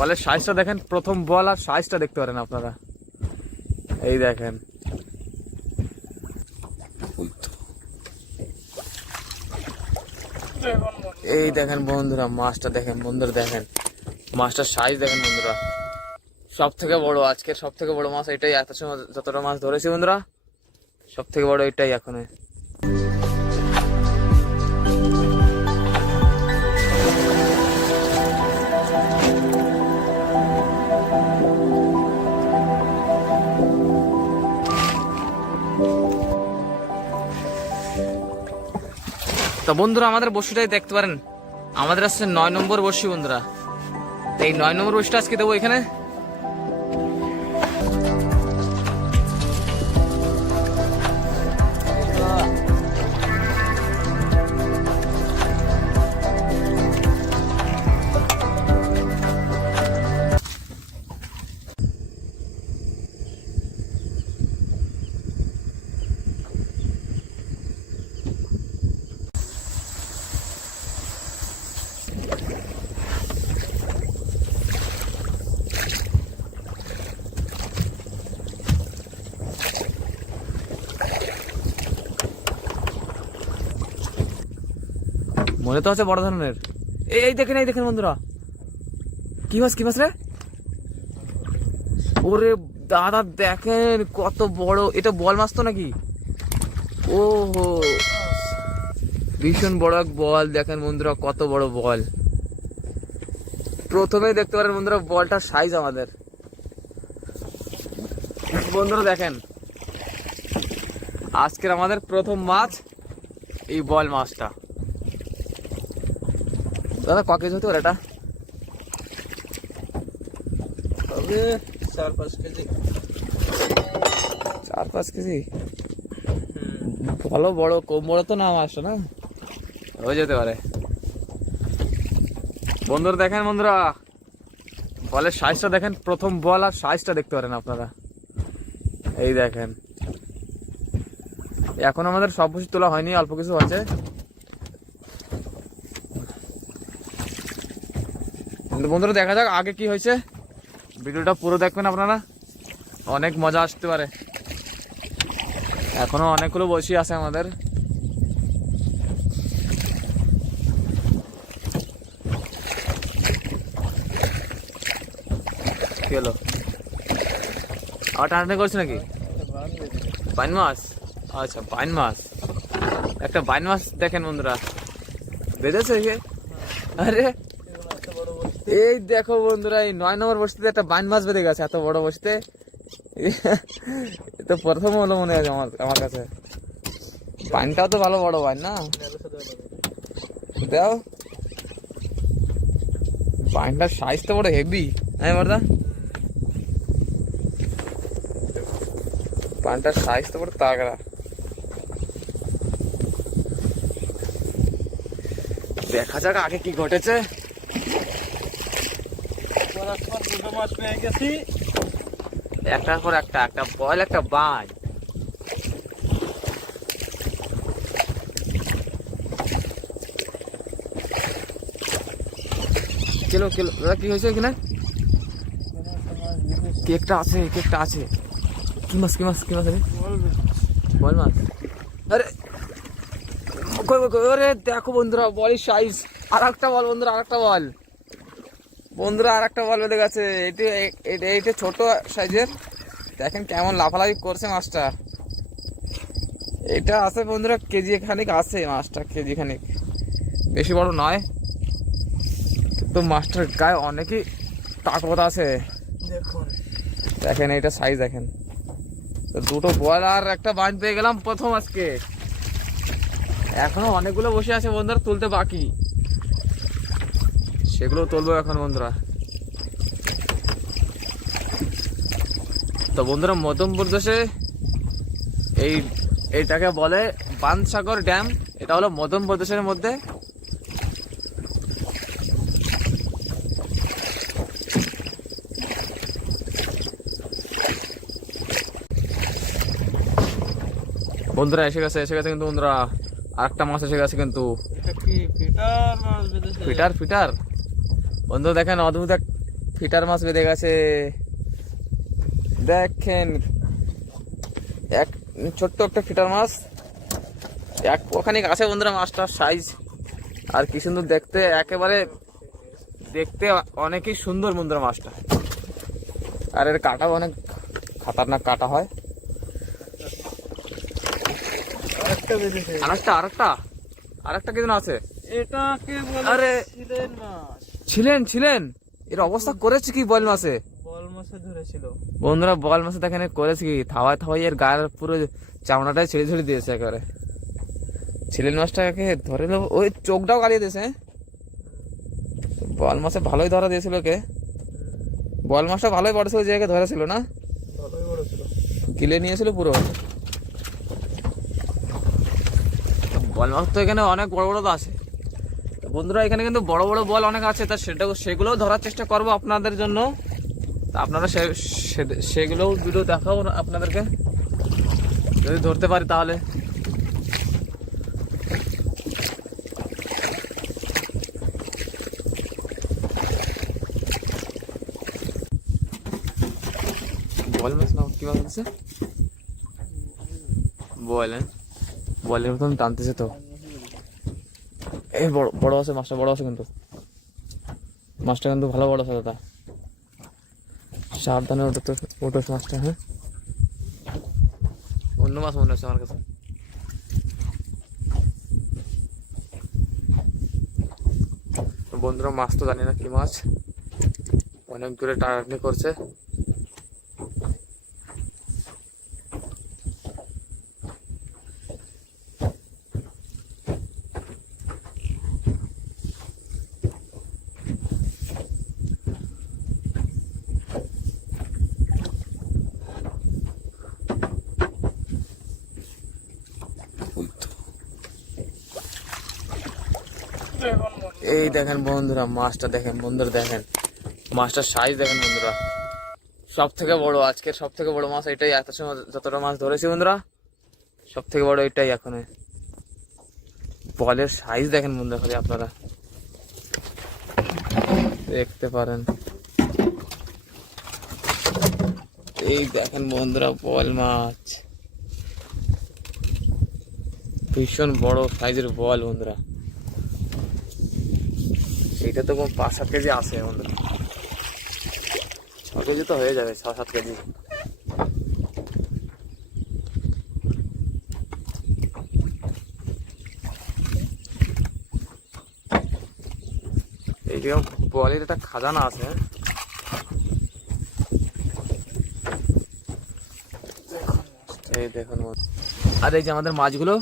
বলের সাইজটা দেখেন, প্রথম বল আর সাইজটা দেখতে পারেন আপনারা। এই দেখেন। এই দেখেন বন্ধুরা, মাছটা দেখেন, বন্ধুরা দেখেন। মাছটার সাইজ দেখেন বন্ধুরা। সব থেকে বড়, আজকের সব থেকে বড় মাছ এটাই, এত সময় যতটা মাছ ধরেছি বন্ধুরা সব থেকে বড় এটাই এখন। তো বন্ধুরা, আমাদের বসিটাই দেখতে পারেন। আমাদের আসছে নয় নম্বর বসি বন্ধুরা। এই নয় নম্বর বসিটা আজকে দেবো এখানে। মনে তো আছে বড় ধরনের। এই এই দেখেন এই দেখেন বন্ধুরা। কি মাছ কি মাছ রে? ওরে দাদা, দেখেন কত বড়। এটা বল মাছ তো নাকি? ও হো ভীষণ বড় এক বল, দেখেন বন্ধুরা, কত বড় বল। প্রথমেই দেখতে পারেন বন্ধুরা বলটার সাইজ আমাদের। বন্ধুরা, দেখেন। আজকের আমাদের প্রথম মাছ এই বল মাছটা। দাদা ক কেজি হতে পারে এটা? তবে চার পাঁচ কেজি। চার পাঁচ কেজি? ভালো বড় কম বড় তো না মাছটা না? হয়ে যেতে পারে। বন্ধুরা দেখেন বন্ধুরা বলের সাইজটা দেখেন প্রথম বল আর সাইজটা দেখতে পারেন আপনারা। এই দেখেন। এখন আমাদের সব কিছু তোলা হয়নি অল্প কিছু আছে বন্ধুরা, দেখা যাক আগে কি হয়েছে। ভিডিওটা পুরো দেখবেন আপনারা। অনেক মজা আসতে পারে। এখনও অনেকগুলো বসি আছে আমাদের। বাইন মাছ? আচ্ছা বাইন মাছ। একটা বাইন মাছ দেখেন বন্ধুরা। বেঁধেছে আরে! এই দেখো বন্ধুরা, এই নয় নম্বর বসতে একটা বাইন মাছ বেঁধে গেছে, এত বড় বসতে তো প্রথম হলো মনে হয় আমার আমার কাছে। বাইনটাও তো ভালো বড় বাইন না? দাও। বাইনটার সাইজ তো বড় হেভি হ্যাঁ বড়দা। পানটার সাইজ তো বড় তাগড়া। দেখা যাক আগে কি ঘটেছে। পেয়ে গেছি একটার পর একটা একটা বল, একটা বাজ কিলো কিলো, দাদা, কি হয়েছে এখানে? কেকটা আছে কেকটা আছে। কি মাছ কি মাছ কি মাছ বল মাছ। আরে ওরে দেখো বন্ধুরা, বলের সাইজ আর একটা বল বন্ধুরা আর একটা বল। বন্ধুরা আর একটা বল বেঁধে গেছে। এটি এটা ছোট সাইজের। দেখেন কেমন লাফালাফি করছে মাছটা। এটা আছে বন্ধুরা কেজি খানিক আছে মাছটা কেজি খানিক বেশি বড় নয়। কিন্তু মাছটার গায়ে অনেকই তাকত আছে। দেখুন। দেখেন এটা সাইজ দেখেন। তো দুটো বল আর একটা বাঁধ পেয়ে গেলাম প্রথম আজকে। এখনও অনেকগুলো বসে আছে বন্ধুরা তুলতে বাকি। সেগুলো তুলবো এখন বন্ধুরা। তো বন্ধুরা মধ্যমপুর দেশে এই এইটাকে বলে বানসাগর ড্যাম। এটা হলো মধ্যম প্রদেশের মধ্যে। বন্ধুরা এসে গেছে এসে গেছে কিন্তু বন্ধুরা আরেকটা মাছ এসে গেছে কিন্তু। ফিটার ফিটার। বন্ধু দেখেন অদ্ভুত এক ফিটার মাছ বেঁধে গেছে। দেখেন এক ছোট্ট একটা ফিটার মাছ। এক ওখানে আছে বন্ধুরা মাছটার সাইজ আর কি সুন্দর দেখতে একেবারে দেখতে অনেকই সুন্দর বন্ধুরা মাছটা। আর এর কাটাও অনেক খাতারনাক কাটা হয়। আরেকটা আরেকটা আরেকটা কি যেন আছে? এটাকে আরে। ছিলেন মাছ ছিলেন ছিলেন? এর অবস্থা করেছে কি বল মাসে? বল মাছে ধরেছিল। বন্ধুরা বল মাসে দেখেন করেছে কি? থাওয়ায় থাওয়াই এর গায়ের পুরো চামড়াটাই ছেড়ে ছেড়ে দিয়েছে একেবারে। ছিলেন মাছটাকে ধরে নেব। ওই চোখটাও গালিয়ে দিয়েছে হ্যাঁ? বল মাসে ভালোই ধরা দিয়েছিল কে বল মাছটা ভালোই বড় ছিল জায়গায় ধরেছিল না? ভালোই বড় ছিল। কিলে নিয়েছিল পুরো। বল মাছ তো এখানে অনেক বড় বড় তো আছে। বন্ধুরা, এখানে কিন্তু বড় বড় বল অনেক আছে, তা সেটা সেগুলোও ধরার চেষ্টা করব আপনাদের জন্য। তা আপনারা সে- সেগুলোও ভিডিও দেখাবো আপনাদেরকে। যদি ধরতে পারি তাহলে। বল মাছ না কি বলছে? বল হ্যাঁ? বলের মতন টানতেছে তো। এই বড় বড় আছে মাছটা বড় আছে কিন্তু। মাছটা কিন্তু ভালো বড় আছে দাদা। সাবধানে তো, ওটো মাছটা হ্যাঁ? অন্য মাছ মনে হচ্ছে আমার কাছে। বন্ধুরা, মাছ তো জানি না কি মাছ। অনেক দূরে টানাটানি করছে। এই দেখেন বন্ধুরা, মাছটা দেখেন, বন্ধুরা দেখেন। মাছটার সাইজ দেখেন বন্ধুরা। সব থেকে বড় আজকের সব থেকে বড় মাছ এটাই, এত সময় যতটা মাছ ধরেছি বন্ধুরা সব থেকে বড় এটাই এখন। বলের সাইজ দেখেন বন্ধুরা খালি আপনারা। দেখতে পারেন। এই দেখেন বন্ধুরা, বল মাছ। ভীষণ বড় সাইজের বল বন্ধুরা। এইটা তো পাঁচ সাত কেজি আছে বন্ধুরা ছ কেজি তো হয়ে যাবে ছ সাত কেজি এইরকম বলের একটা খাজানা আছে? এই দেখুন। আর এই যে আমাদের মাছগুলো